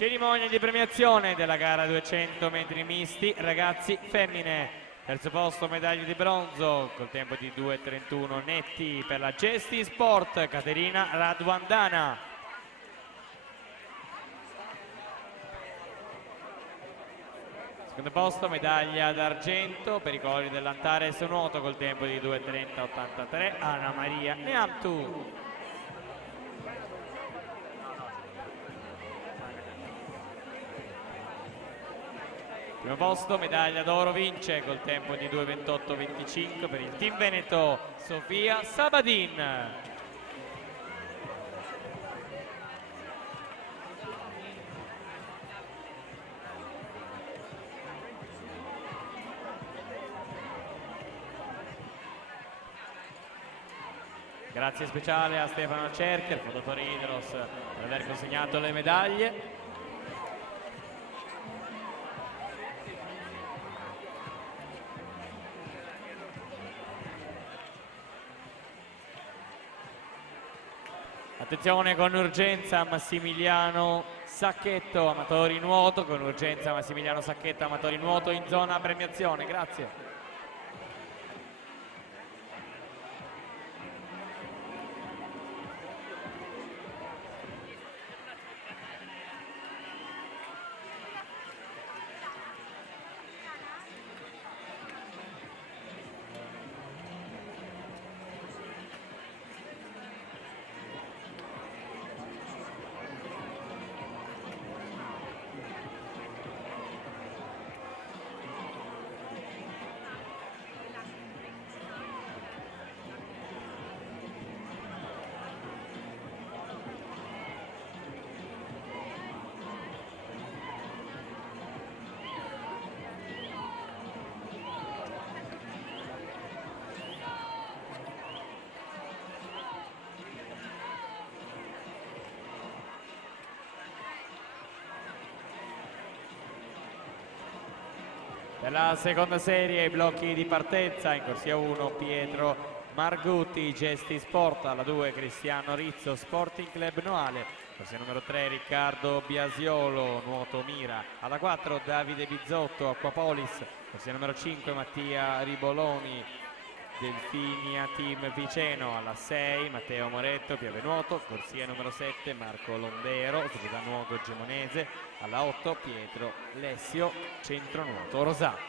Cerimonia di premiazione della gara 200 metri misti, ragazzi femmine. Terzo posto medaglia di bronzo col tempo di 2:31 netti per la Gesti Sport, Caterina Radwandana. Secondo posto medaglia d'argento per i colori dell'Antares nuoto col tempo di 2:30,83 Anna Maria Neamtu. Primo posto, medaglia d'oro vince col tempo di 2:28,25 per il team veneto Sofia Sabadin. Grazie speciale a Stefano Cercher, fondatore Idros, per aver consegnato le medaglie. Attenzione con urgenza Massimiliano Sacchetto, amatori nuoto, con urgenza Massimiliano Sacchetto, amatori nuoto in zona premiazione, grazie. Per la seconda serie i blocchi di partenza: in corsia 1 Pietro Margutti, Gesti Sport, alla 2 Cristiano Rizzo, Sporting Club Noale, corsia numero 3 Riccardo Biasiolo, Nuoto Mira, alla 4 Davide Bizzotto, Acquapolis, corsia numero 5 Mattia Riboloni, Delfinia Team Viceno, alla 6 Matteo Moretto, Piave Nuoto, corsia numero 7 Marco Londero, Società Nuoto Gemonese, alla 8 Pietro Lessio, Centro Nuoto Rosà.